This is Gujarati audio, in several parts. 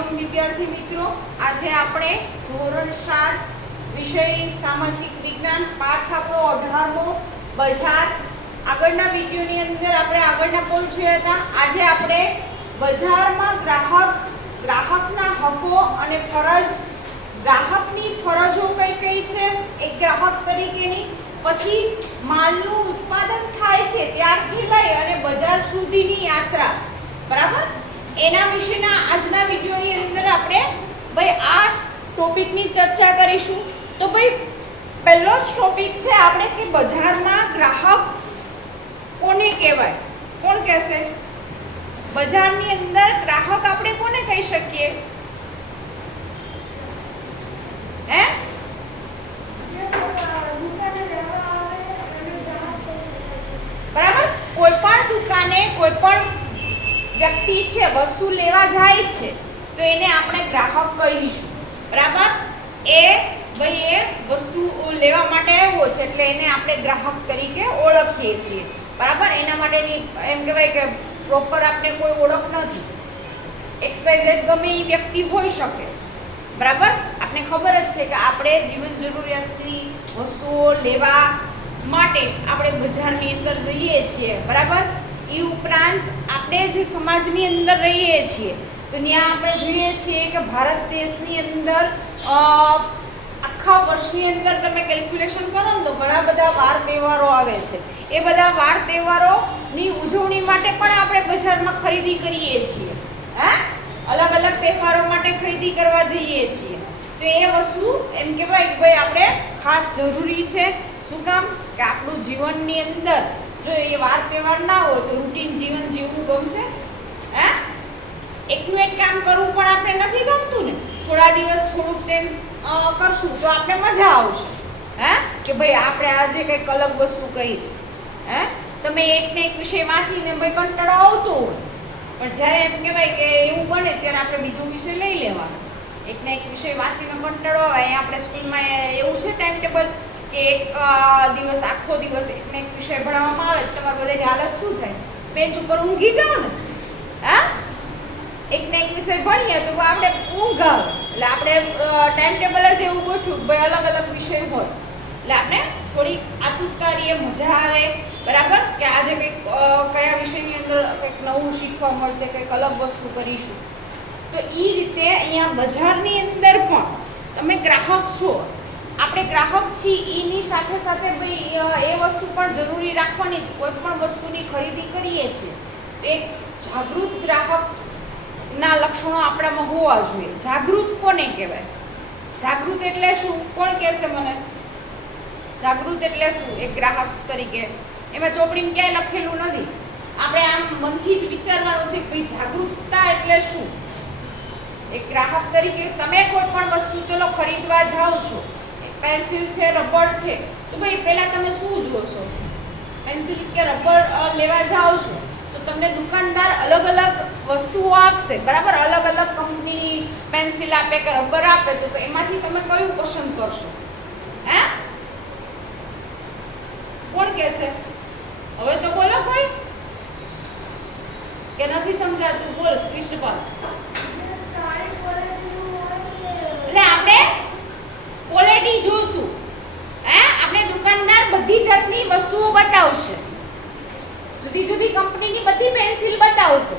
હરિઓમ વિદ્યાર્થી મિત્રો, આજે આપણે ધોરણ 7 વિષય સામાજિક વિજ્ઞાન પાઠ આપણો 18મો બજાર. આગળના વિડિયોની અંદર આપણે આગળના પોઈન્ટ જોયા હતા. આજે આપણે બજારમાં ગ્રાહકના હકો અને ફરજ, ગ્રાહકની ફરજો કઈ કઈ છે એક ગ્રાહક તરીકેની, પછી માલનું ઉત્પાદન થાય છે ત્યારથી લઈ અને બજાર સુધીની યાત્રા, બરાબર, એના વિશેના આજના વિડિયોની અંદર આપણે ભાઈ આ ટોપિકની ચર્ચા કરીશું. તો ભાઈ પહેલો જ ટોપિક છે આપણે કે બજારમાં ગ્રાહક કોને કહેવાય. કોણ કહેશે? બજારની અંદર ગ્રાહક આપણે કોને કહી શકીએ? હે? બરાબર, કોઈ પણ દુકાને કોઈ પણ વ્યક્તિ છે વસ્તુ લેવા જાય છે તો એને આપણે ગ્રાહક કહીશું. બરાબર, એ ભાઈ એ વસ્તુ લેવા માટે આવ્યો છે એટલે એને આપણે ગ્રાહક તરીકે ઓળખીએ છીએ. બરાબર, એના માટેની એમ કહેવાય કે પ્રોપર આપણે કોઈ ઓળખ નથી. XYZ ગમે એ વ્યક્તિ હોઈ શકે છે. બરાબર, આપણે ખબર જ છે કે આપણે જીવન જરૂરિયાતની વસ્તુઓ લેવા માટે આપણે બજારની અંદર જઈએ છીએ. બરાબર, એ ઉપરાંત આપણે જે સમાજની અંદર રહીએ છીએ તો ત્યાં આપણે જોઈએ છીએ કે ભારત દેશની અંદર આખા વર્ષની અંદર તમે કેલ્ક્યુલેશન કરો ને તો ઘણા બધા વાર તહેવારો આવે છે. એ બધા વાર તહેવારોની ઉજવણી માટે પણ આપણે બજારમાં ખરીદી કરીએ છીએ. અલગ અલગ તહેવારો માટે ખરીદી કરવા જઈએ છીએ તો એ વસ્તુ એમ કહેવાય કે ભાઈ આપણે ખાસ જરૂરી છે. શું કામ? કે આપણું જીવનની અંદર જો એ વાર તહેવાર ના હોય તો રૂટીન જીવન જીવવું ગમશે? એકનું એક કામ કરવું પણ આપણે નથી ગમતું ને. થોડા દિવસ થોડુંક ચેન્જ કરશું તો આપણે મજા આવશે. કે ભાઈ આપણે આજે કંઈક અલગ વસ્તુ કરી. તમે એકને એક વિષય વાંચીને ભાઈ કંટાળો આવતો હોય પણ જ્યારે એમ કહેવાય કે એવું બને ત્યારે આપણે બીજો વિષય લઈ લેવાનો. એકને એક વિષય વાંચીને કંટાળો આવે. આપણે સ્કૂલમાં એવું છે ટાઈમ ટેબલ કે એક દિવસ આખો દિવસ એકને એક વિષય ભણાવવામાં આવે તમારે બધાની હાલત શું થાય? બેન્ચ ઉપર ઊંઘી જાઓ ને. એકને એક વિષય ભણીએ તો આપણે ઊંઘ આવે એટલે આપણે ટાઈમ ટેબલ જ એવું ગોઠવું ભાઈ અલગ અલગ વિષય હોય એટલે આપણે થોડી આતુરતા રહીએ, મજા આવે. બરાબર, કે આજે કંઈક કયા વિષયની અંદર કંઈક નવું શીખવા મળશે, કંઈક અલગ વસ્તુ કરીશું. તો એ રીતે અહીંયા બજારની અંદર પણ તમે ગ્રાહક છો. આપણે ગ્રાહક છીએ એની સાથે સાથે ભાઈ એ વસ્તુ પણ જરૂરી રાખવાની છે. કોઈ પણ વસ્તુની ખરીદી કરીએ છીએ તો એક જાગૃત ગ્રાહકના લક્ષણો આપણામાં હોવા જોઈએ. જાગૃત કોને કહેવાય? જાગૃત એટલે શું? કોણ કહેશે મને? જાગૃત એટલે શું એક ગ્રાહક તરીકે? એમાં ચોપડીમાં ક્યાંય લખેલું નથી. આપણે આમ મનથી જ વિચારવાનું છે કે ભાઈ જાગૃતતા એટલે શું. એક ગ્રાહક તરીકે તમે કોઈ પણ વસ્તુ ચલો ખરીદવા જાઓ છો, પેન્સિલ છે, રબર છે, તો ભાઈ પહેલાં તમે શું જુઓ છો? પેન્સિલ કે રબર લેવા જાઓ છો તો તમને દુકાનદાર અલગ અલગ વસ્તુઓ આપશે. બરાબર, અલગ અલગ કંપનીની પેન્સિલ આપે કે રબર આપે તો એમાંથી તમે કયું પસંદ કરશો? કોણ કહેશે? હવે તો બોલો કોઈ, કે નથી સમજાતું? બોલ કૃષ્ણપાલ. એટલે આપણે ક્વોલિટી જોશું. આપણે દુકાનદાર બધી જાતની વસ્તુઓ બતાવશે, જુદી જુદી કંપનીની બધી પેન્સિલ બતાવશે.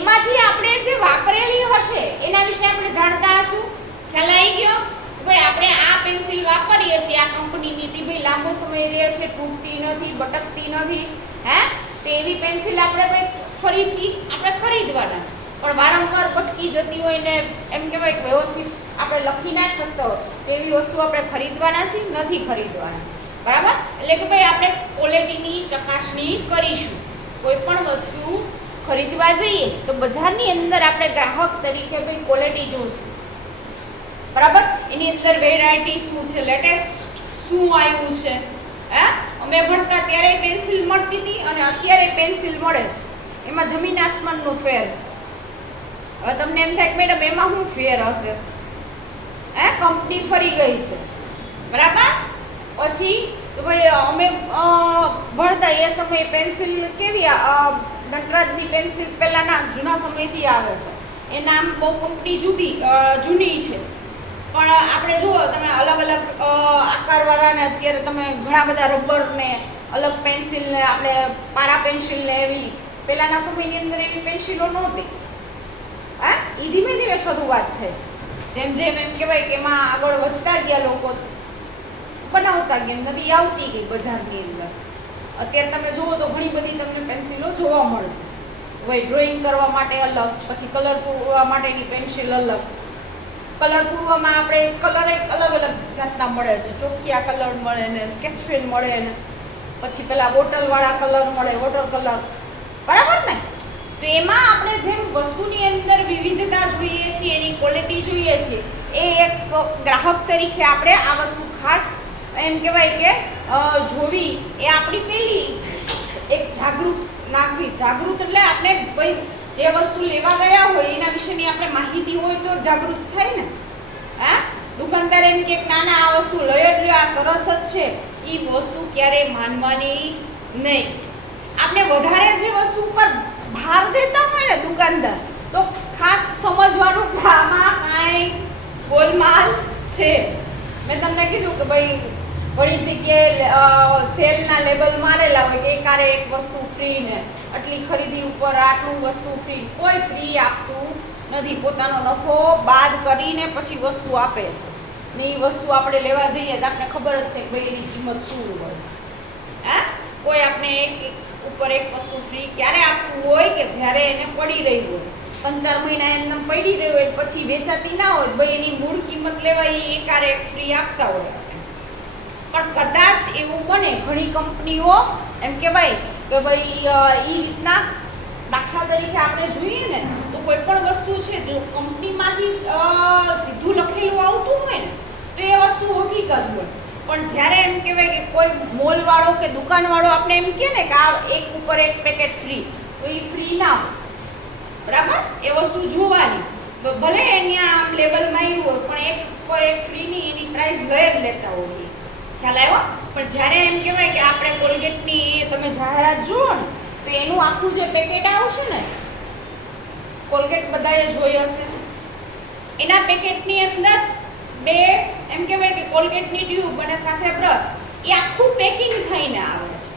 એમાંથી આપણે જે વાપરેલી હશે એના વિશે આપણે જાણતા હશું. ખ્યાલ આવી ગયો? ભાઈ આપણે આ પેન્સિલ વાપરીએ છીએ આ કંપનીની, તે ભાઈ લાંબો સમય રહે છે, તૂટતી નથી, બટકતી નથી. તો એવી પેન્સિલ આપણે ભાઈ ફરીથી આપણે ખરીદવાના છે. પણ વારંવાર બટકી જતી હોય ને એમ કહેવાય વ્યવસ્થિત આપણે લખી ના શકતા હોય તેવી વસ્તુ આપણે ખરીદવાના છે, નથી ખરીદવાના. બરાબર, એટલે કે ભાઈ આપણે ક્વોલિટીની ચકાસણી કરીશું. કોઈ પણ વસ્તુ ખરીદવા જઈએ તો બજારની અંદર આપણે ગ્રાહક તરીકે ભાઈ ક્વોલિટી જોઈશું. બરાબર, એની અંદર વેરાયટી શું છે, લેટેસ્ટ શું આવ્યું છે. અમે ભણતા ત્યારે પેન્સિલ મળતી હતી અને અત્યારે પેન્સિલ મળે છે, એમાં જમીન આસમાનનો ફેર છે. હવે તમને એમ થાય કે મેડમ એમાં શું ફેર હશે? કંપની ફરી ગઈ છે. બરાબર, પછી તો ભાઈ અમે ભણતા એ સમયે પેન્સિલ કેવી નટરાજની પેન્સિલ પહેલાંના જૂના સમયથી આવે છે. એ નામ બહુ કંપની જૂની છે, પણ આપણે જુઓ તમે અલગ અલગ આકારવાળાને અત્યારે તમે ઘણા બધા રબરને અલગ પેન્સિલને આપણે પારા પેન્સિલને એવી પહેલાંના સમયની અંદર એવી પેન્સિલો નહોતી. હા, એ ધીમે ધીમે શરૂઆત થઈ. જેમ જેમ એમ કહેવાય કે એમાં આગળ વધતા ગયા લોકો બનાવતા ગયા, નવી આવતી ગઈ બજારની અંદર. અત્યારે તમે જુઓ તો ઘણી બધી તમને પેન્સિલો જોવા મળશે. ભાઈ ડ્રોઈંગ કરવા માટે અલગ, પછી કલર પૂરવા માટેની પેન્સિલ અલગ. કલર પૂરવામાં આપણે કલર એક અલગ અલગ જાતના મળે છે. ચોકિયા કલર મળે ને, સ્કેચ પેન મળે ને, પછી પેલા બોટલવાળા કલર મળે, વોટર કલર, બરાબર ને? તો એમાં આપણે જેમ વસ્તુની અંદર વિવિધતા જોઈએ છીએ, એની ક્વોલિટી જોઈએ છીએ, એ એક ગ્રાહક તરીકે આપણે આ વસ્તુ ખાસ એમ કહેવાય કે જોવી એ આપણી પહેલી એક જાગૃત નાગરિક. જાગૃત એટલે આપણે ભાઈ જે વસ્તુ લેવા ગયા હોય એના વિશેની આપણે માહિતી હોય તો જાગૃત થાય ને. હા, દુકાનદાર એમ કે ના ના આ વસ્તુ લઈ જ લ્યો, આ સરસ જ છે, એ વસ્તુ ક્યારેય માનવાની નહીં. આપણે વધારે જે વસ્તુ ઉપર ભાર દેતા હોય ને દુકાનદાર, તો ખાસ સમજવાનું કે આમાં કાંઈ ગોલમાલ છે. મેં તમને કીધું કે ભાઈ ઘણી જગ્યાએ સેલના લેબલ મારેલા હોય કે એકારે એક વસ્તુ ફ્રી ને, આટલી ખરીદી ઉપર આટલું વસ્તુ ફ્રી. કોઈ ફ્રી આપતું નથી, પોતાનો નફો બાદ કરીને પછી વસ્તુ આપે છે ને. એ વસ્તુ આપણે લેવા જઈએ તો આપણે ખબર જ છે કે ભાઈ એની કિંમત શું હોય છે. હા, કોઈ આપણે એક ઉપર એક વસ્તુ ફ્રી ક્યારે આપતું હોય કે જ્યારે એને પડી રહી હોય, 3-4 મહિના એમને પડી રહી હોય, પછી વેચાતી ના હોય, ભાઈ એની મૂળ કિંમત લેવા એ એકારે એક ફ્રી આપતા હોય. પણ કદાચ એવું બને, ઘણી કંપનીઓ એમ કહેવાય કે ભાઈ એ રીતના, દાખલા તરીકે આપણે જોઈએ ને તો કોઈ પણ વસ્તુ છે જો કંપનીમાંથી સીધું લખેલું આવતું હોય ને તો એ વસ્તુ હકીકત હોય. પણ જ્યારે એમ કહેવાય કે કોઈ મોલવાળો કે દુકાનવાળો આપણે એમ કહે ને કે આ એક ઉપર એક પેકેટ ફ્રી, તો એ ફ્રી ના હોય, બરાબર? એ વસ્તુ જોવાની, ભલે અહીંયા આમ લેબલ માર્યું હોય પણ એક ઉપર એક ફ્રીની એની પ્રાઇસ લઈ જ લેતા હોય. ખ્યાલ આવ્યો? પણ જ્યારે એમ કહેવાય કે આપણે કોલગેટની તમે જાહેરાત જુઓ ને તો એનું આખું જે પેકેટ આવશે ને, કોલગેટ બધાએ જોઈ હશે, એના પેકેટની અંદર બે એમ કહેવાય કે કોલગેટની ટ્યુબ અને સાથે બ્રશ, એ આખું પેકિંગ થઈને આવે છે.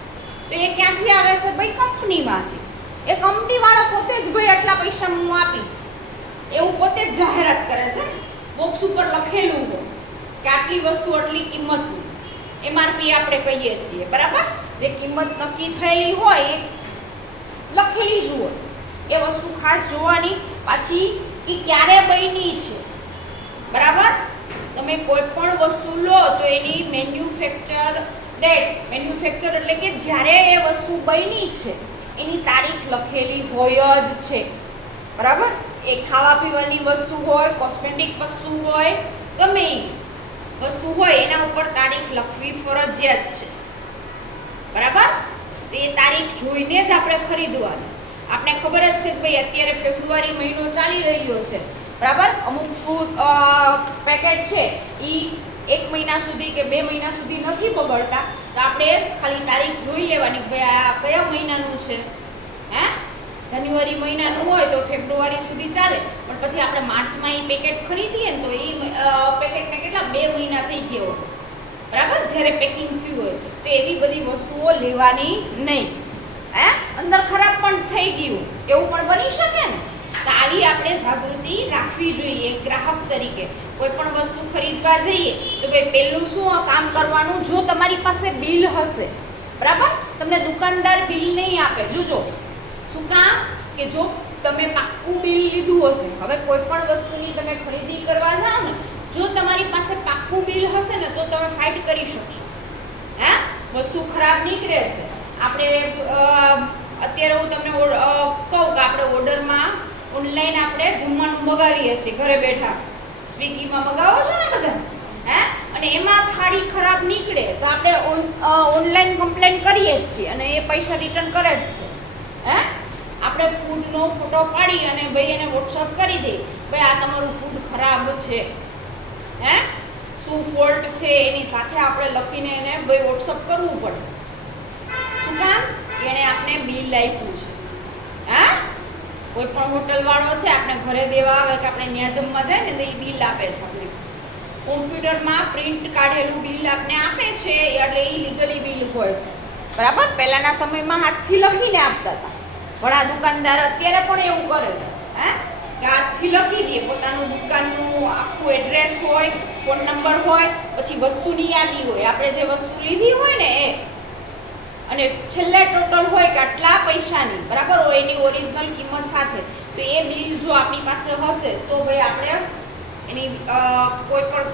તો એ ક્યાંથી આવે છે? ભાઈ કંપનીમાંથી. એ કંપનીવાળો પોતે જ ભાઈ આટલા પૈસા હું આપીશ એવું પોતે જ જાહેરાત કરે છે. બોક્સ ઉપર લખેલું હોય કે આટલી વસ્તુ આટલી કિંમતની, MRP આપણે કહીએ છીએ, બરાબર? જે કિંમત નક્કી થયેલી હોય એ લખેલી જ હોય. એ વસ્તુ ખાસ જોવાની. પાછી કે ક્યારે બની છે, બરાબર? તમે કોઈ પણ વસ્તુ લો તો એની મેન્યુફેક્ચર ડેટ, મેન્યુફેક્ચર એટલે કે જ્યારે એ વસ્તુ બની છે એની તારીખ લખેલી હોય જ છે, બરાબર? એ ખાવા પીવાની વસ્તુ હોય, કોસ્મેટિક વસ્તુ હોય, ગમે એ વસ્તુ હોય એના ઉપર તારીખ લખવી ફરજિયાત છે, બરાબર? તો એ તારીખ જોઈને જ આપણે ખરીદવાની. આપણે ખબર જ છે કે ભાઈ અત્યારે ફેબ્રુઆરી મહિનો ચાલી રહ્યો છે, બરાબર? અમુક ફૂડ પેકેટ છે એ 1 મહિના સુધી કે 2 મહિના સુધી નથી બગડતા, તો આપણે ખાલી તારીખ જોઈ લેવાની કે ભાઈ આ કયા મહિનાનું છે. હે, જાન્યુઆરી મહિનાનું હોય તો ફેબ્રુઆરી સુધી ચાલે, પણ પછી આપણે માર્ચમાં એ પેકેટ ખરીદીએ ને તો એ પેકેટને કેટલા 2 મહિના થઈ ગયા હોય, બરાબર? જ્યારે પેકિંગ થયું હોય તો એવી બધી વસ્તુઓ લેવાની નહીં. હે, અંદર ખરાબ પણ થઈ ગયું એવું પણ બની શકે ને. તો આવી આપણે જાગૃતિ રાખવી જોઈએ ગ્રાહક તરીકે. કોઈ પણ વસ્તુ ખરીદવા જઈએ તો ભાઈ પહેલું શું કામ કરવાનું, જો તમારી પાસે બિલ હશે, બરાબર? તમને દુકાનદાર બિલ નહીં આપે, જોજો. શું કામ? કે જો તમે પાક્કું બિલ લીધું હશે, હવે કોઈ પણ વસ્તુની તમે ખરીદી કરવા જાઓ ને, જો તમારી પાસે પાક્કું બિલ હશે ને તો તમે ફાઇટ કરી શકશો. હે, વસ્તુ ખરાબ નીકળે છે. આપણે અત્યારે હું તમને કહું કે આપણે ઓર્ડરમાં ઓનલાઈન આપણે જમવાનું મગાવીએ છીએ ઘરે બેઠા, સ્વિગીમાં મગાવો છો ને બધા, હે, અને એમાં થાળી ખરાબ નીકળે તો આપણે ઓનલાઈન કમ્પ્લેન કરીએ જ છીએ અને એ પૈસા રિટર્ન કરે જ છે. હે, આપણે ફૂડનો ફોટો પાડી અને ભાઈ એને વોટ્સઅપ કરી દઈએ, ભાઈ આ તમારું ફૂડ ખરાબ છે, હે, શું ફોલ્ટ છે એની સાથે આપણે લખીને એને ભાઈ વોટ્સઅપ કરવું પડે. શું કામ? એણે આપણે બિલ આપ્યું છે. હા, કોઈ પણ હોટલવાળો છે આપણે ઘરે દેવા આવે કે આપણે ત્યાં જમવા જાય ને તો એ બિલ આપે છે આપણે કોમ્પ્યુટરમાં પ્રિન્ટ કાઢેલું બિલ આપણે આપે છે એટલે એ લીગલી બિલ હોય છે બરાબર. પહેલાંના સમયમાં હાથથી લખીને આપતા હતા, ઘણા દુકાનદાર અત્યારે પણ એવું કરે છે કે હાથથી લખી દે પોતાનું દુકાનનું આખું એડ્રેસ હોય, ફોન નંબર હોય, પછી વસ્તુની યાદી હોય, આપણે જે વસ્તુ લીધી હોય ને એ, અને છેલ્લે ટોટલ હોય કે આટલા પૈસાની બરાબર હોય એની ઓરિજિનલ કિંમત સાથે. તો એ બિલ જો આપણી પાસે હશે તો ભાઈ આપણે એની કોઈ પણ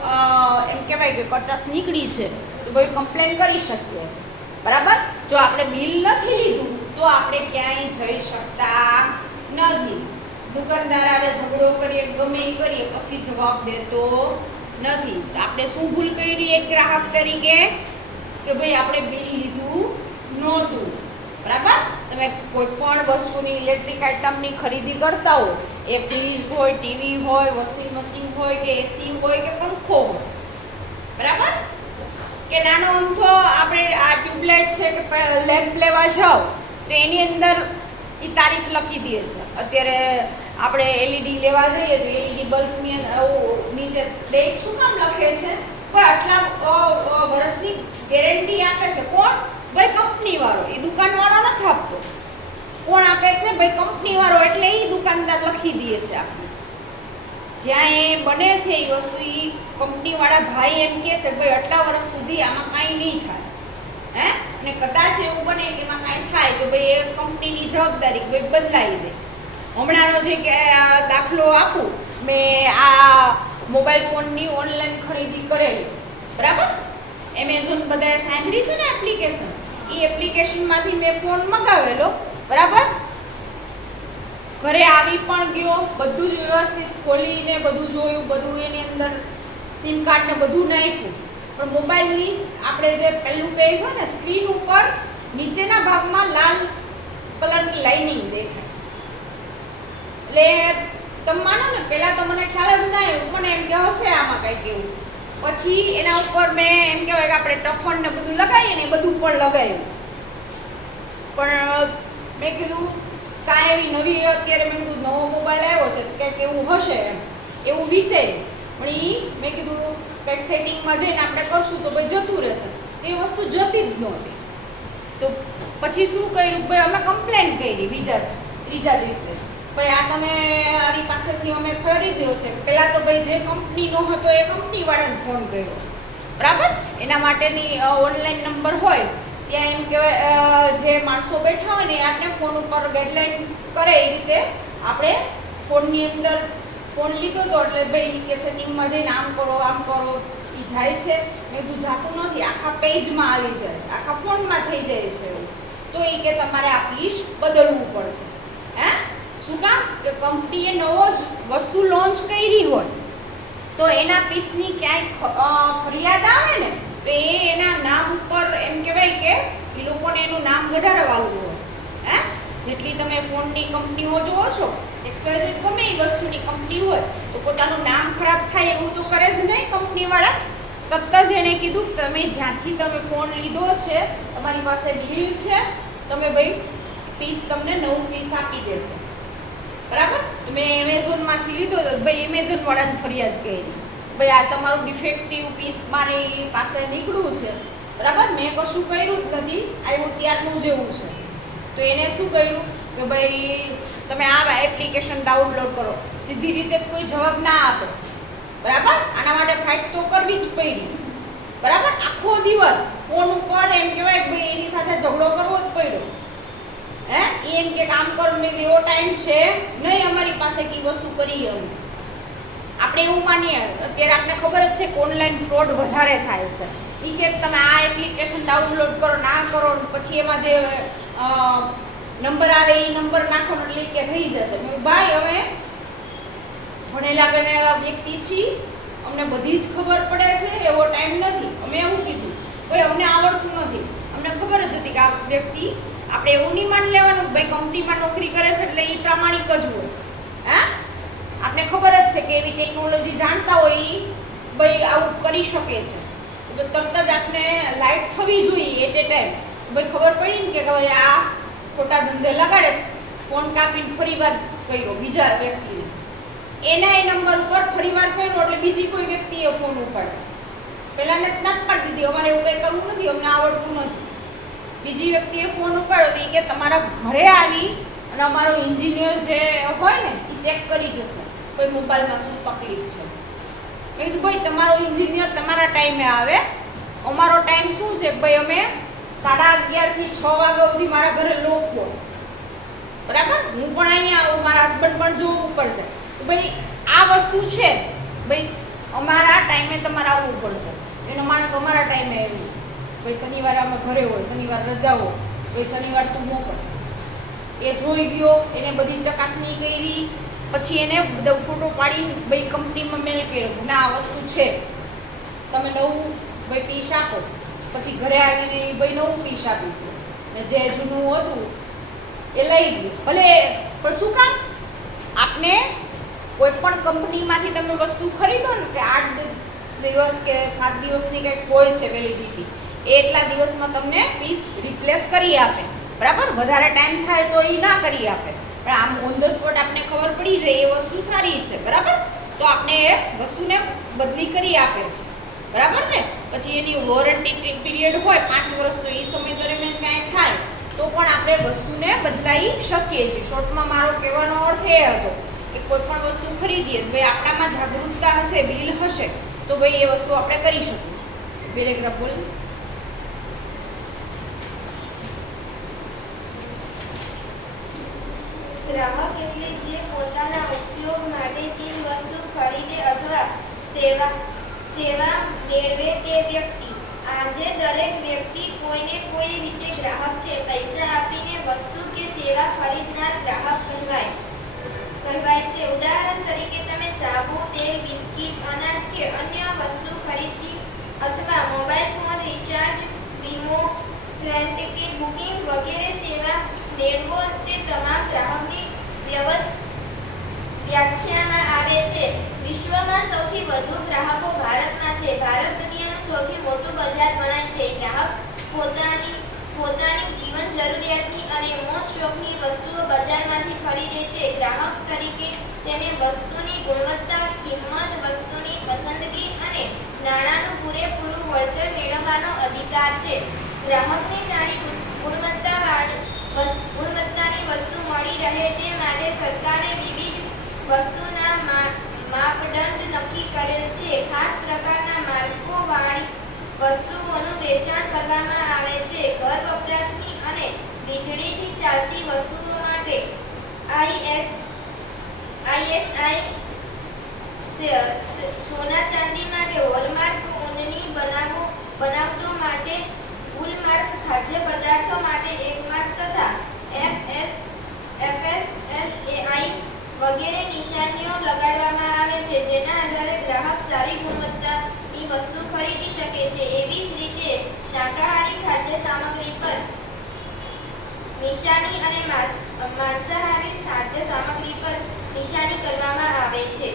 એમ કહેવાય કે 50 નીકળી છે તો ભાઈ કમ્પ્લેન કરી શકીએ છીએ બરાબર. જો આપણે બિલ નથી લીધું તો આપણે ક્યાંય જઈ શકતા નથી. દુકાનદાર ઝઘડો કરીએ, ગમે એ કરીએ, પછી જવાબ દેતો નથી. તો આપણે શું ભૂલ કરી એક ગ્રાહક તરીકે કે ભાઈ આપણે બિલ લીધું નહોતું બરાબર. તમે કોઈ પણ વસ્તુની ઇલેક્ટ્રિક આઇટમની ખરીદી કરતા હો, એ ફ્રીજ હોય, ટીવી હોય, વોશિંગ મશીન હોય કે એસી હોય કે પંખો હોય બરાબર, કે નાનો અમથો આપણે આ ટ્યુબલાઇટ છે કે લેમ્પ લેવા જાઓ તો એની અંદર એ તારીખ લખી દે છે. અત્યારે આપણે એલઈડી લેવા જઈએ તો એલઈડી બલ્બની નીચે ડેટ શું કામ લખે છે? કોઈ આટલા વર્ષની ગેરંટી આપે છે. કોણ? ભાઈ કંપની વાળો. એ દુકાનવાળો નથી આપતો. કોણ આપે છે? ભાઈ કંપની વાળો. એટલે એ દુકાનદાર લખી દે છે આપણે જ્યાં એ બને છે એ વસ્તુ. એ કંપનીવાળા ભાઈ એમ કહે છે ભાઈ આટલા વર્ષ સુધી આમાં કાંઈ નહીં થાય અને કદાચ એવું બને કે એમાં કાંઈ થાય તો ભાઈ એ કંપનીની જવાબદારી ભાઈ બદલાવી દે. હમણાંનો જે કે દાખલો આપું, મેં આ મોબાઈલ ફોનની ઓનલાઈન ખરીદી કરેલી બરાબર. એમેઝોન બધાએ સાંભળી છે ને એપ્લિકેશન, એ એપ્લિકેશનમાંથી મેં ફોન મંગાવેલો બરાબર. ઘરે આવી પણ ગયો, બધું જ વ્યવસ્થિત ખોલીને બધું જોયું, બધું એની અંદર સિમ કાર્ડ ને બધું નાખ્યું, પણ મોબાઈલની આપણે જે પહેલું પેજ હોય ને સ્ક્રીન ઉપર નીચેના ભાગમાં લાલ કલરની લાઇનિંગ દેખાય. એટલે તમે માનો ને પહેલાં તો મને ખ્યાલ જ ના આવ્યો, મને એમ કે હશે આમાં કંઈક એવું. પછી એના ઉપર મેં એમ કહેવાય કે આપણે ટફન ને બધું લગાવીએ ને બધું પણ લગાવ્યું, પણ મેં કીધું કાંઈ એવી નવી અત્યારે મેં કીધું નવો મોબાઈલ આવ્યો છે કંઈક એવું હશે એમ એવું વિચાર્યું. પણ એ મેં કીધું કંઈક સેટિંગમાં જઈને આપણે કરશું તો ભાઈ જતું રહેશે. એ વસ્તુ જતી જ નહોતી. તો પછી શું કર્યું ભાઈ, અમે કમ્પ્લેન કરી ત્રીજા દિવસે, ભાઈ આ તમે આની પાસેથી અમે ખરીદ્યો છે. પહેલાં તો ભાઈ જે કંપનીનો હતો એ કંપનીવાળાને ફોન કર્યો બરાબર. એના માટેની ઓનલાઈન નંબર હોય ત્યાં એમ કહેવાય જે માણસો બેઠા હોય ને આપણે ફોન ઉપર ગાઈડલાઈન કરે એ રીતે આપણે ફોનની અંદર ફોન લીધો હતો. એટલે ભાઈ કે સેટિંગમાં જઈને આમ કરો એ જાય છે. મેં કીધું જાતું નથી, આખા પેજમાં આવી જાય છે, આખા ફોનમાં થઈ જાય છે. તો એ કે તમારે આ પીસ બદલવું પડશે. શું કામ? કે કંપનીએ નવો જ વસ્તુ લોન્ચ કરી હોય તો એના પીસની ક્યાંય ફરિયાદ આવે ને તો એના નામ ઉપર એમ કહેવાય કે એ લોકોને એનું નામ વધારે વાળવું હોય. જેટલી તમે ફોનની કંપનીઓ જોવો છો, XYZ ગમે એ વસ્તુની કંપની હોય તો પોતાનું નામ ખરાબ થાય એવું તો કરે જ નહીં કંપનીવાળા. તરત જ એણે કીધું તમે જ્યાંથી તમે ફોન લીધો છે તમારી પાસે બિલ છે, તમે ભાઈ પીસ તમને નવું પીસ આપી દેશે બરાબર. મેં એમેઝોનમાંથી લીધો તો ભાઈ એમેઝોનવાળાને ફરિયાદ કરી, ભાઈ આ તમારું ડિફેક્ટિવ પીસ મારી પાસે નીકળ્યું છે બરાબર. મેં કશું કર્યું જ નથી, આવ્યું ત્યારનું જેવું છે. તો એને શું કર્યું કે ભાઈ તમે આ એપ્લિકેશન ડાઉનલોડ કરો. સીધી રીતે કોઈ જવાબ ના આપે બરાબર. આના માટે ફાઇટ તો કરવી જ પડી બરાબર. આખો દિવસ ફોન ઉપર એમ કહેવાય કે ભાઈ એની સાથે ઝઘડો કરવો જ પડ્યો. એમ કે કામ કરો, મેં એવો ટાઈમ છે નહીં અમારી પાસે કે વસ્તુ કરીએ. આપણે એવું માનીએ અત્યારે આપણે ખબર જ છે કે ઓનલાઈન ફ્રોડ વધારે થાય છે. એ કે તમે આ એપ્લિકેશન ડાઉનલોડ કરો, ના કરો, પછી એમાં જે નંબર આવે એ નંબર નાખો એટલે કે થઈ જશે. મેં ભાઈ હવે ભણેલા ગણેલા વ્યક્તિ છીએ, અમને બધી જ ખબર પડે છે, એવો ટાઈમ નથી. અમે એવું કીધું ભાઈ અમને આવડતું નથી, અમને ખબર જ હતી કે આ વ્યક્તિ આપણે એવું નહીં માની લેવાનું ભાઈ કંપનીમાં નોકરી કરે છે એટલે એ પ્રામાણિક જ હોય. આપણે ખબર જ છે કે એવી ટેકનોલોજી જાણતા હોય એ ભાઈ આવું કરી શકે છે. તરત જ આપણે લાઇટ થવી જોઈએ એટ એ ટાઈમ. ભાઈ ખબર પડી ને કે ભાઈ આ ખોટા ધંધે લગાડે છે, ફોન કાપીને ફરી વાર કર્યો બીજા વ્યક્તિને, એના એ નંબર ઉપર ફરીવાર કર્યો એટલે બીજી કોઈ વ્યક્તિએ ફોન ઉપાડ્યો. પહેલાને જ ના પાડી દીધી, અમારે એવું કંઈ કરવું નથી, અમને આવડતું નથી. બીજી વ્યક્તિએ ફોન ઉપાડ્યો કે તમારા ઘરે આવી અને અમારો એન્જિનિયર જે હોય ને એ ચેક કરી જશે કોઈ મોબાઈલમાં શું તકલીફ છે. મેં કીધું ભાઈ તમારો એન્જિનિયર તમારા ટાઈમે આવે, અમારો ટાઈમ શું છે ભાઈ, અમે 11:30 થી 6 વાગ્યા સુધી મારા ઘરે લોક હોય, બરાબર. હું પણ અહીંયા આવું, મારા હસબન્ડ પણ જોવું પડશે. ભાઈ આ વસ્તુ છે, ભાઈ અમારા ટાઈમે તમારે આવવું પડશે. એનો માણસ અમારા ટાઈમે આવ્યું, ભાઈ શનિવારે અમે ઘરે હોય, શનિવાર રજા હોય, ભાઈ શનિવાર તું મોકલ. એ જોઈ ગયો, એને બધી ચકાસણી કરી, પછી એને બધો ફોટો પાડી ભાઈ કંપનીમાં મેલ કર્યો ના આ વસ્તુ છે, તમે નવું ભાઈ પીસ આપો. પછી ઘરે આવીને ભાઈ નવું પીસ આપી ગયું ને જે જૂનું હતું એ લઈ ગયું. ભલે પણ શું કામ, આપને કોઈ પણ કંપનીમાંથી તમે વસ્તુ ખરીદો ને કે 8 દિવસ કે 7 દિવસની કંઈક હોય છે વેલિડિટી, એ એટલા દિવસમાં તમને પીસ રિપ્લેસ કરી આપે, બરાબર. વધારે ટાઈમ થાય તો એ ના કરી આપે, પણ આમ ઓન ધ સ્પોટ આપણે ખબર પડી જાય એ વસ્તુ સારી છે, બરાબર. તો આપણે એ વસ્તુને બદલી કરી આપે છે, બરાબર ને. પછી એની વોરંટી પીરિયડ હોય 5 વર્ષનો, એ સમય દરમિયાન કાંઈ થાય તો પણ આપણે વસ્તુને બદલાવી શકીએ છીએ. શોર્ટમાં મારો કહેવાનો અર્થ એ હતો કે કોઈ પણ વસ્તુ ખરીદીએ ભાઈ આપણામાં જાગૃતતા હશે, બિલ હશે તો ભાઈ એ વસ્તુ આપણે કરી શકીશું. પેરેગ્રાફ બોલ. ગ્રાહક એટલે જે પોતાના ઉપયોગ માટે ચીજ વસ્તુ ખરીદે અથવા સેવા મેળવે તે વ્યક્તિ. આજે દરેક વ્યક્તિ કોઈને કોઈ રીતે ગ્રાહક છે. પૈસા આપીને વસ્તુ કે સેવા ખરીદનાર ગ્રાહક કહેવાય છે. ઉદાહરણ તરીકે તમે સાબુ, તેલ, બિસ્કિટ, અનાજ કે અન્ય વસ્તુ ખરીદી અથવા મોબાઈલ ફોન રિચાર્જ, વીમો, ટ્રેન ટિકિટ બુકિંગ વગેરે સેવા મેળવો તે તમામ ગ્રાહકની વ્યાખ્યામાં આવે છે. વિશ્વમાં સૌથી વધુ ગ્રાહકો ભારતમાં છે. ભારત દુનિયાનું સૌથી મોટું બજાર ગણાય છે. ગ્રાહક પોતાની જીવન જરૂરિયાતની અને મોજ શોખની વસ્તુઓ બજારમાંથી ખરીદે છે. ગ્રાહક તરીકે તેને વસ્તુની ગુણવત્તા, કિંમત, વસ્તુની પસંદગી અને નાણાંનું પૂરેપૂરું વળતર મેળવવાનો અધિકાર છે. ગ્રાહકને સારી ગુણવત્તાની વસ્તુ મળી રહે તે માટે સરકારે વિવિધ વસ્તુના માપદંડ નક્કી કરેલ છે. ખાસ પ્રકારના માર્કોવાળી વસ્તુઓનું વેચાણ કરવામાં આવે છે. ઘર વપરાશની અને વીજળીથી ચાલતી વસ્તુઓ માટે ISI, સોના ચાંદી માટે હોલમાર્ક, ઊનની બનાવટો માટે ફૂલમાર્ક, ખાદ્ય પદાર્થો માટે એકમાર્ક તથા FSSAI વગેરે નિશાનીઓ લગાડવામાં આવે છે, જેના આધારે ગ્રાહક સારી ગુણવત્તાની વસ્તુ ખરીદી શકે છે. એવી જ રીતે શાકાહારી ખાદ્ય સામગ્રી પર નિશાની અને માંસાહારી ખાદ્ય સામગ્રી પર નિશાની કરવામાં આવે છે.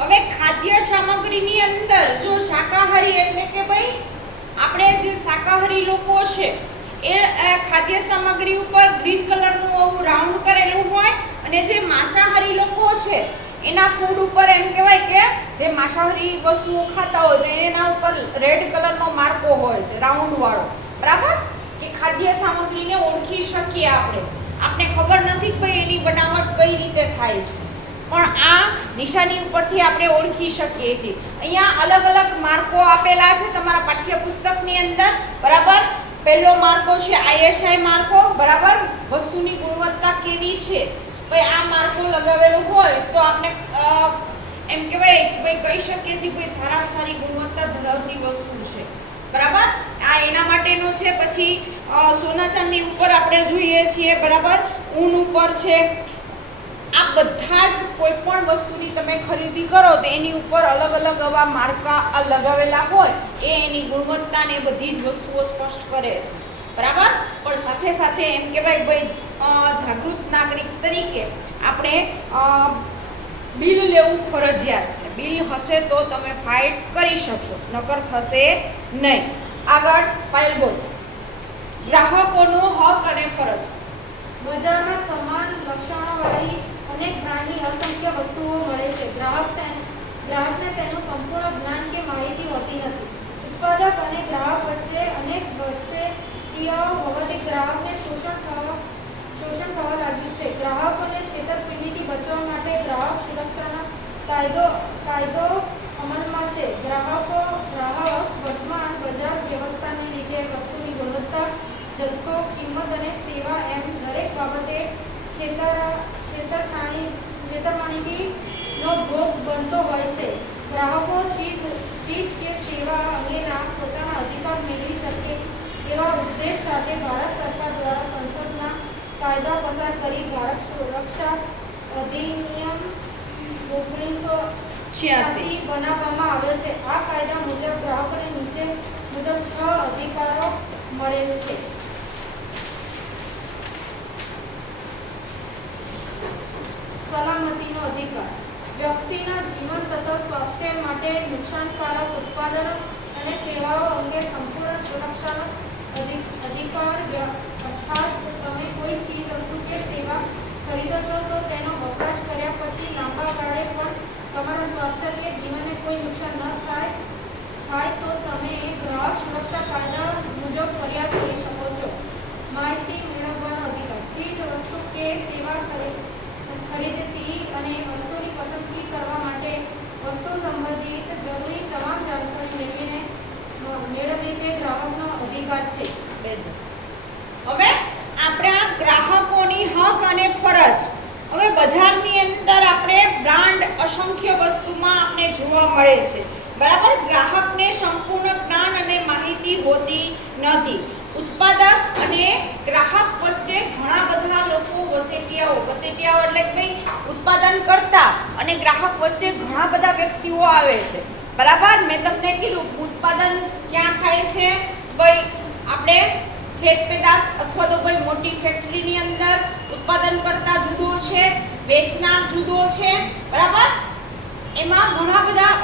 હવે ખાદ્ય સામગ્રીની અંદર જો શાકાહારી એટલે કે ભાઈ આપણે જે શાકાહારી લોકો છે એ ખાદ્ય સામગ્રી ઉપર ગ્રીન કલરનું આવું રાઉન્ડ કરેલું હોય, અને જે માંસાહારી લોકો છે એના ફૂડ ઉપર એમ કહેવાય કે જે માંસાહારી વસ્તુઓ ખાતા હોય તો એના ઉપર રેડ કલરનો માર્કો હોય છે રાઉન્ડ વાળો, બરાબર. કે ખાદ્ય સામગ્રીને ઓળખી શકીએ આપણે ખબર નથી કે ભાઈ એની બનાવટ કઈ રીતે થાય છે, પણ આ નિશાની ઉપરથી આપણે ઓળખી શકીએ છીએ. અહીંયા અલગ અલગ માર્કો આપેલા છે તમારા પાઠ્યપુસ્તકની અંદર, બરાબર. પહેલો માર્કો છે ISI માર્કો, બરાબર. વસ્તુની ગુણવત્તા કેવી છે, ભાઈ આ માર્કો લગાવેલો હોય તો આપણે એમ કહેવાય ભાઈ કહી શકીએ છીએ ભાઈ સારામાં સારી ગુણવત્તા ધરાવતી વસ્તુ છે, બરાબર. આ એના માટેનો છે. પછી સોના ચાંદી ઉપર આપણે જોઈએ છીએ, બરાબર. ઊન ઉપર છે. આ બધા જ કોઈ પણ વસ્તુની તમે ખરીદી કરો તો એની ઉપર અલગ અલગ આવા માર્કા લગાવેલા હોય એ એની ગુણવત્તા ને બધી જ વસ્તુઓ સ્પષ્ટ કરે છે, બરાબર. પણ સાથે સાથે એમ કહેવાય ભાઈ જાગૃત નાગરિક તરીકે આપણે બિલ લેવું ફરજિયાત છે. બિલ હશે તો તમે ફાઇટ કરી શકશો, નકર થશે નહીં. આગળ ફાઇલ બોલ. ગ્રાહકોનો હક અને ફરજ. બજારમાં સમાન લક્ષણોવાળી ગ્રાહકોને છેતરપિંડીથી બચવા માટે ગ્રાહક સુરક્ષાના કાયદો અમલમાં છે. ગ્રાહક વર્તમાન બજાર વ્યવસ્થાને લીધે વસ્તુની ગુણવત્તા, જથ્થો, કિંમત અને સેવા એમ દરેક બાબતે છેતરમાણીનો ભોગ બનતો હોય છે. ગ્રાહકો ચીજ કે સેવા અંગેના પોતાના અધિકાર મેળવી શકે એવા ઉદ્દેશ સાથે ભારત સરકાર દ્વારા સંસદમાં કાયદા પસાર કરી ગ્રાહક સુરક્ષા અધિનિયમ 1986 બનાવવામાં આવ્યો છે. આ કાયદા મુજબ ગ્રાહકોને નીચે મુજબ 6 અધિકારો મળેલ છે. સલામતીનો અધિકાર. વ્યક્તિના જીવન તથા સ્વાસ્થ્ય માટે નુકસાનકારક ઉત્પાદનો અને સેવાઓ અંગે સંપૂર્ણ સુરક્ષાનો અધિકાર. અર્થાત તમે કોઈ ચીજ વસ્તુ કે સેવા ખરીદો છો તો તેનો વપરાશ કર્યા પછી લાંબા ગાળે પણ તમારા સ્વાસ્થ્ય કે જીવનને કોઈ નુકસાન ન થાય તો તમે ગ્રાહક સુરક્ષા કાયદા મુજબ ફરિયાદ કરી શકો છો. માહિતી મેળવવાનો અધિકાર. ચીજ વસ્તુ કે સેવા ખરીદતી અને વસ્તુની પસંદગી કરવા માટે વસ્તુ સંબંધિત જરૂરી તમામ જાણકારી મેળવવી તે ગ્રાહકનો અધિકાર છે. હવે આપણા ગ્રાહકોની હક અને ફરજ. હવે બજારની અંદર આપણે બ્રાન્ડ અસંખ્ય વસ્તુમાં આપણે જોવા મળે છે, બરાબર. ગ્રાહકને સંપૂર્ણ જ્ઞાન અને માહિતી હોતી નથી. ઉત્પાદક અને ગ્રાહક વચ્ચે ઘણા બધા લોકો વચેટિયાઓ એટલે કે ભાઈ ઉત્પાદન કરતા અને ગ્રાહક વચ્ચે ઘણા બધા વ્યક્તિઓ આવે છે, બરાબર. મેં તમને કીધું ઉત્પાદન ક્યાં થાય છે, ભાઈ આપણે ખેત પેદાશ અથવા તો ભાઈ મોટી ફેક્ટરીની અંદર ઉત્પાદન કરતા જુદો છે, વેચનાર જુદો છે, બરાબર. એમાં ઘણા બધા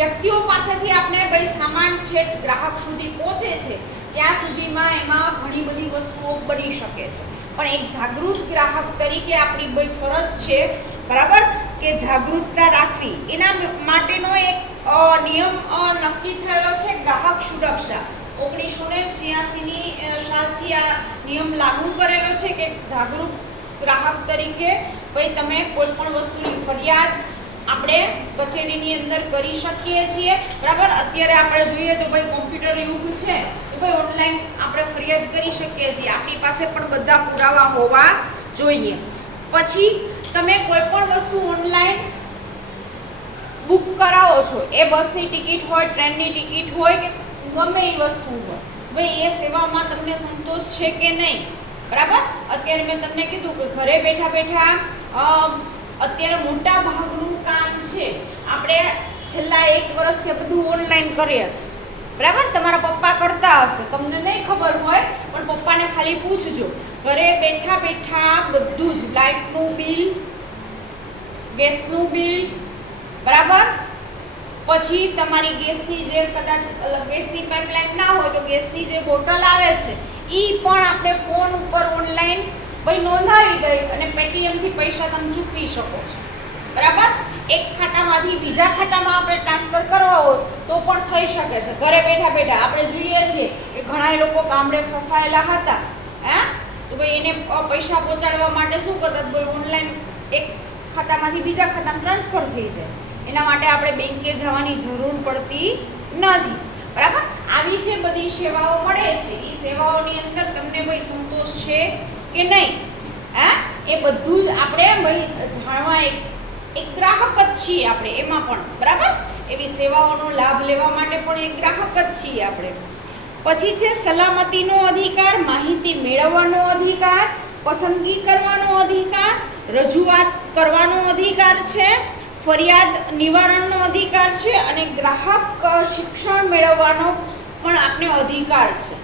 વ્યક્તિઓ પાસેથી આપણે ભાઈ સામાન છેક ગ્રાહક સુધી પહોંચે છે, ત્યાં સુધીમાં એમાં ઘણી બધી વસ્તુઓ બની શકે છે. પણ એક જાગૃત ગ્રાહક તરીકે આપણી ભાઈ ફરજ છે, બરાબર, કે જાગૃતતા રાખવી. એના માટેનો એક નિયમ નક્કી થયેલો છે ગ્રાહક સુરક્ષા. 1986 સાલથી આ નિયમ લાગુ કરેલો છે કે જાગૃત ગ્રાહક તરીકે ભાઈ તમે કોઈ પણ વસ્તુની ફરિયાદ આપણે કચેરીની અંદર કરી શકીએ છીએ, બરાબર. અત્યારે આપણે જોઈએ તો ભાઈ કોમ્પ્યુટર યુગ છે તો ભાઈ ઓનલાઈન આપણે ફરિયાદ કરી શકીએ છીએ. આપણી પાસે પણ બધા પુરાવા હોવા જોઈએ. પછી તમે કોઈ પણ વસ્તુ ઓનલાઈન બુક કરાવો છો, એ બસની ટિકિટ હોય, ટ્રેનની ટિકિટ હોય કે ગમે એ વસ્તુ હોય, ભાઈ એ સેવામાં તમને સંતોષ છે કે નહીં, બરાબર. અત્યારે મેં તમને કીધું કે ઘરે બેઠા અત્યારે મોટા ભાગનું કામ છે આપણે છેલ્લા 1 વર્ષથી બધું ઓનલાઈન કરીએ છીએ, બરાબર. તમારા પપ્પા કરતા હશે, તમને નહીં ખબર હોય, પણ પપ્પાને ખાલી પૂછજો. ઘરે બેઠા બધું જ, લાઇટનું બિલ, ગેસનું બિલ, બરાબર. પછી તમારી ગેસની જે કદાચ ગેસની પાઇપલાઇન ના હોય તો ગેસની જે બોટલ આવે છે એ પણ આપણે ફોન ઉપર ઓનલાઈન ભાઈ નોંધાવી દઈ અને પેટીએમથી પૈસા તમે ચૂકવી શકો છો, બરાબર. એક ખાતામાંથી બીજા ખાતામાં આપણે ટ્રાન્સફર કરવા હોય તો પણ થઈ શકે છે ઘરે બેઠા. આપણે જોઈએ છીએ કે ઘણા લોકો ગામડે ફસાયેલા હતા, તો ભાઈ એને પૈસા પહોંચાડવા માટે શું કરતા, ભાઈ ઓનલાઈન એક ખાતામાંથી બીજા ખાતામાં ટ્રાન્સફર થઈ જાય. એના માટે આપણે બેંકે જવાની જરૂર પડતી નથી, બરાબર. આવી જે બધી સેવાઓ મળે છે એ સેવાઓની અંદર તમને ભાઈ સંતોષ છે કે નહીં, એ બધું જ આપણે ભાઈ જાણવા એક ગ્રાહક જ છીએ આપણે એમાં પણ, બરાબર. એવી સેવાઓનો લાભ લેવા માટે પણ એક ગ્રાહક જ છીએ આપણે. પછી છે સલામતીનો અધિકાર, માહિતી મેળવવાનો અધિકાર, પસંદગી કરવાનો અધિકાર, રજૂઆત કરવાનો અધિકાર છે, ફરિયાદ નિવારણનો અધિકાર છે અને ગ્રાહક શિક્ષણ મેળવવાનો પણ આપણે અધિકાર છે.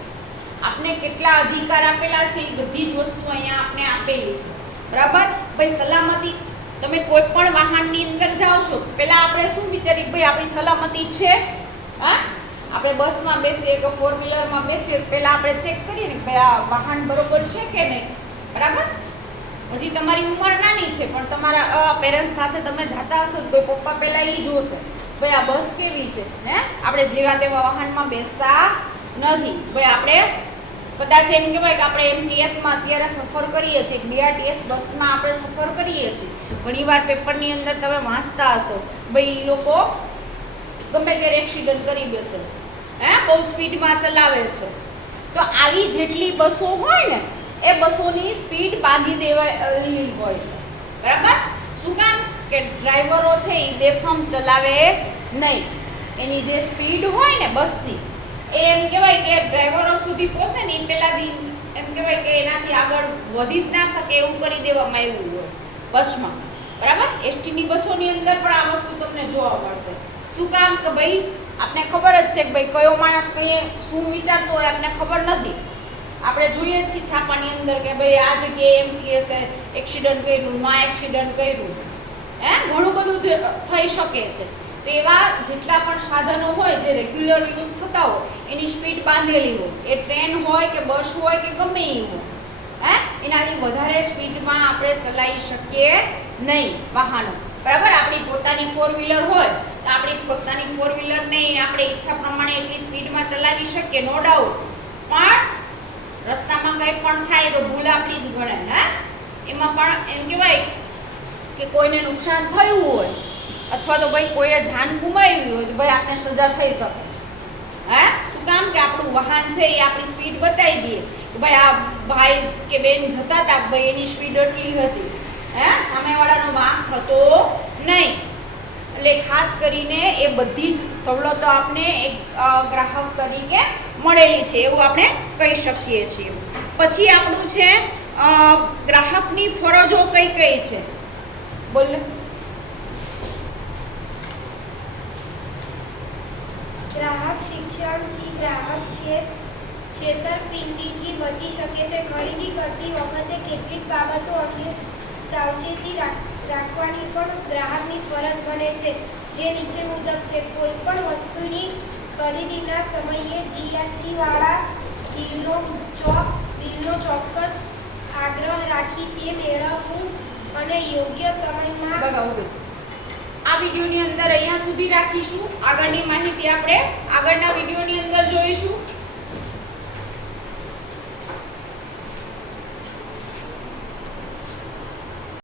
આપણે કેટલા અધિકાર આપેલા છે એ બધી જ વસ્તુ અહીંયા આપણે આપેલી છે, બરાબર. ભાઈ સલામતી, તમે કોઈ પણ વાહનની અંદર જાઓ છો, પહેલાં આપણે શું વિચારીએ, ભાઈ આપણી સલામતી છે. આપણે બસમાં બેસીએ કે 4 વ્હીલરમાં બેસીએ પહેલાં આપણે ચેક કરીએ ને ભાઈ આ વાહન બરોબર છે કે નહીં, બરાબર. હજી તમારી ઉંમર નાની છે પણ તમારા પેરેન્ટ્સ સાથે તમે જતા હશો તો ભાઈ પપ્પા પહેલાં એ જોશે ભાઈ આ બસ કેવી છે, આપણે જેવા તેવા વાહનમાં બેસતા નથી. ભાઈ આપણે કદાચ એમ કહેવાય કે આપણે એમટીએસમાં અત્યારે સફર કરીએ છીએ, બીઆરટીએસ બસમાં આપણે સફર કરીએ છીએ, ઘણીવાર પેપરની અંદર તમે વાંચતા હશો ભાઈ એ લોકો ગમે ત્યારે એક્સિડન્ટ કરી બેસે છે, બહુ સ્પીડમાં ચલાવે છે. તો આવી જેટલી બસો હોય ને એ બસોની સ્પીડ બાંધી દેવાયેલી હોય છે, બરાબર. શું કામ? કે ડ્રાઈવરો છે એ બેફામ ચલાવે નહીં. એની જે સ્પીડ હોય ને બસની એ એમ કહેવાય કે ડ્રાઈવરો સુધી પહોંચે ને એ પહેલાં જ એમ કહેવાય કે એનાથી આગળ વધી જ ના શકે એવું કરી દેવામાં આવ્યું હોય બસમાં, બરાબર. એસટીની બસોની અંદર પણ આ વસ્તુ તમને જોવા મળશે. શું કામ? કે ભાઈ આપને ખબર જ છે કે ભાઈ કયો માણસ કઈ શું વિચારતો હોય આપને ખબર નથી. આપણે જોઈએ છીએ છાપાની અંદર કે ભાઈ આ જગ્યાએ એમટીએસ એક્સિડન્ટ કર્યું, માં એક્સિડન્ટ કર્યું, ઘણું બધું થઈ શકે છે. તો એવા જેટલા પણ સાધનો હોય જે રેગ્યુલર યુઝ થતા હોય એની સ્પીડ બાંધેલી હોય, એ ટ્રેન હોય કે બસ હોય કે ગમે એ હોય, એનાથી વધારે સ્પીડમાં આપણે ચલાવી શકીએ નહીં વાહનો, બરાબર. આપણી પોતાની ફોર વ્હીલર હોય તો આપણી પોતાની ફોર વ્હીલરને આપણે ઈચ્છા પ્રમાણે એટલી સ્પીડમાં ચલાવી શકીએ, નો ડાઉટ. પણ રસ્તામાં કંઈ પણ થાય તો ભૂલ આપણી જ ગણે. એમાં પણ એમ કહેવાય કે કોઈને નુકસાન થયું હોય અથવા તો ભાઈ કોઈએ જાન ગુમાવી હોય તો ભાઈ આપણે સજા થઈ શકે. શું કામ? કે આપણું વાહન છે એ આપણી સ્પીડ બતાવી દઈએ કે ભાઈ આ ભાઈ કે બેન જતા હતા ભાઈ એની સ્પીડ એટલી હતી, સામેવાળાનો વાંક હતો નહીં. એટલે ખાસ કરીને એ બધી જ સવલતો આપને એક ગ્રાહક તરીકે મળેલી છે એવું આપણે કહી શકીએ છીએ. પછી આપણું છે ગ્રાહકની ફરજો કઈ કઈ છે, બોલ. ગ્રાહક શિક્ષણથી ગ્રાહક છેતરપિંડીથી બચી શકે છે. ખરીદી કરતી વખતે કેટલીક બાબતો અંગે સાવચેતી રાખવાની પણ ગ્રાહકની ફરજ બને છે, જે નીચે મુજબ છે. કોઈપણ વસ્તુની ખરીદીના સમયે જીએસટીવાળા બિલનો ચોક્કસ આગ્રહ રાખી તે મેળવવું અને યોગ્ય સમયમાં બગાવું. આ વિડીયોની અંદર અહીંયા સુધી રાખીશું. આગળની માહિતી આપણે આગળના વિડીયોની અંદર જોઈશું.